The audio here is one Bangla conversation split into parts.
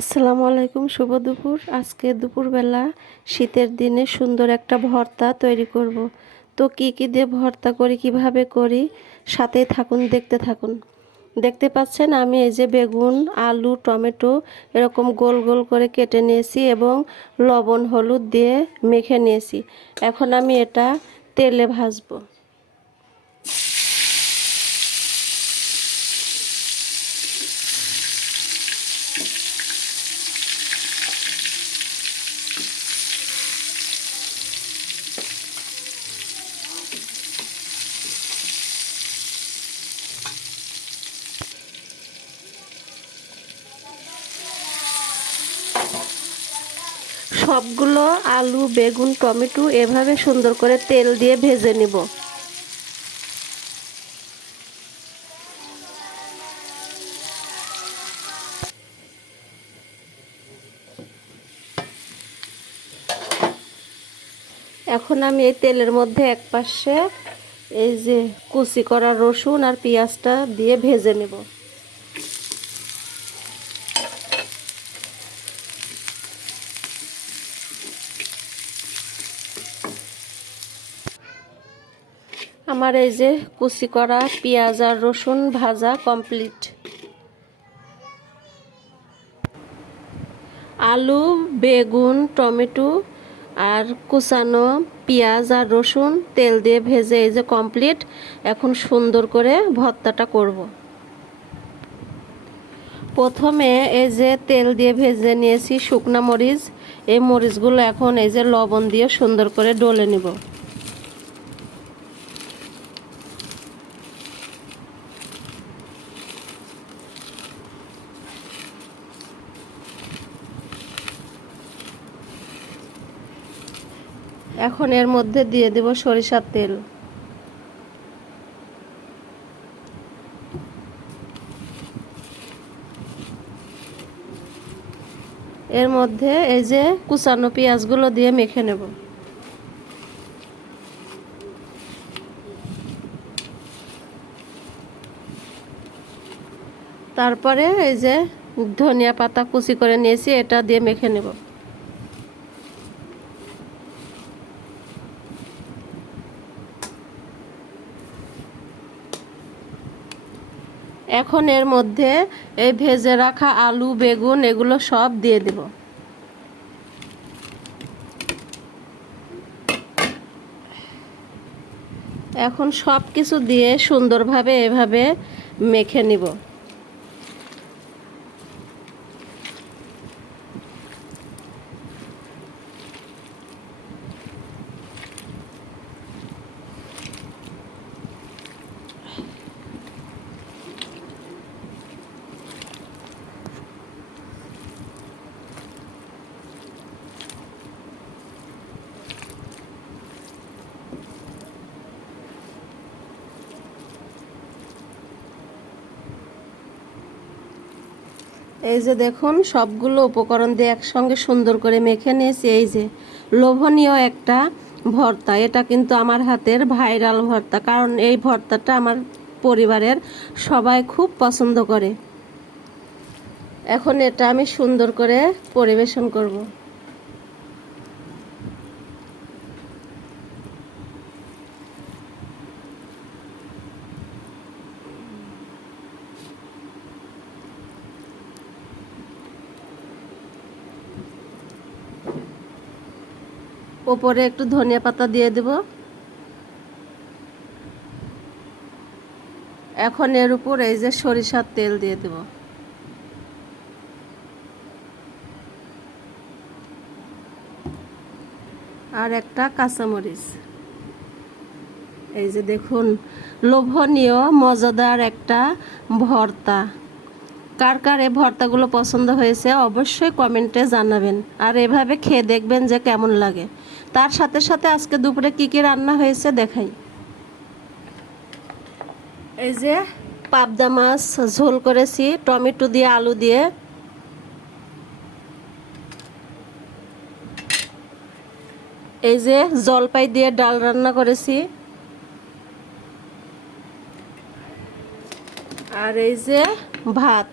আসসালামু আলাইকুম, শুভ দুপুর। আজকে দুপুরবেলা শীতের দিনে সুন্দর একটা ভর্তা তৈরি করব। তো কি কি দিয়ে ভর্তা করি, কীভাবে করি সাথেই থাকুন, দেখতে থাকুন। দেখতে পাচ্ছেন, আমি এই যে বেগুন, আলু, টমেটো এরকম গোল গোল করে কেটে নিয়েছি এবং লবণ, হলুদ দিয়ে মেখে নিয়েছি। এখন আমি এটা তেলে ভাজবো। সবগুলো আলু, বেগুন, টমেটো এভাবে সুন্দর করে তেল দিয়ে ভেজে নিব। এখন আমি এই তেলের মধ্যে এক পাশে এই যে কুচি করা রসুন আর পেঁয়াজটা দিয়ে ভেজে নেব। আমার এই যে কুচি করা পেঁয়াজ আর রসুন ভাজা কমপ্লিট আলু, বেগুন, টমেটো আর কুচানো পেঁয়াজ আর রসুন তেল দিয়ে ভেজে এই যে কমপ্লিট এখন সুন্দর করে ভর্তাটা করব। প্রথমে এই যে তেল দিয়ে ভেজে নিয়েছি শুকনা মরিচ। এই মরিচগুলো এখন এই যে লবণ দিয়ে সুন্দর করে ডলে নিব। এখন এর মধ্যে দিয়ে দেব সরিষার তেল। এর মধ্যে এই যে কুচানো পেঁয়াজগুলো দিয়ে মেখে নেব। তারপরে এই যে ধনিয়া পাতা কুচি করে নিয়েছি, এটা দিয়ে মেখে নেব। এখন এর মধ্যে এই ভেজে রাখা আলু, বেগুন এগুলো সব দিয়ে দেব। এখন সব কিছু দিয়ে সুন্দরভাবে এভাবে মেখে নিব। এই যে দেখুন, সবগুলো উপকরণ দিয়ে একসঙ্গে সুন্দর করে মেখে নিয়েছি। এই যে লোভনীয় একটা ভর্তা। এটা কিন্তু আমার হাতের ভাইরাল ভর্তা, কারণ এই ভর্তাটা আমার পরিবারের সবাই খুব পছন্দ করে। এখন এটা আমি সুন্দর করে পরিবেশন করব। ওপরে একটু ধনিয়া পাতা দিয়ে দেব। এখন এর উপর এই যে সরিষার তেল দিয়ে দেব। আর একটা কাঁচামরিচ। এই যে দেখুন, লোভনীয়, মজাদার একটা ভর্তা। কার কার এই ভর্তাগুলো পছন্দ হয়েছে অবশ্যই কমেন্টে জানাবেন। আর এভাবে খেয়ে দেখবেন যে কেমন লাগে। তার সাথে সাথে আজকে দুপুরে কি কি রান্না হয়েছে দেখাই। এই যে পাবদা মাছ ঝোল করেছি, টমেটো দিয়ে আলু দিয়ে। এই যে জলপাই দিয়ে ডাল রান্না করেছি। আর এই যে ভাত।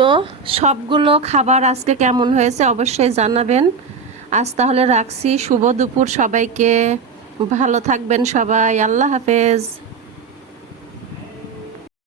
তো সবগুলো খাবার আজকে কেমন হয়েছে অবশ্যই জানাবেন। আজ তাহলে রাখছি, শুভ দুপুর সবাইকে। ভালো থাকবেন সবাই, আল্লাহ হাফেজ।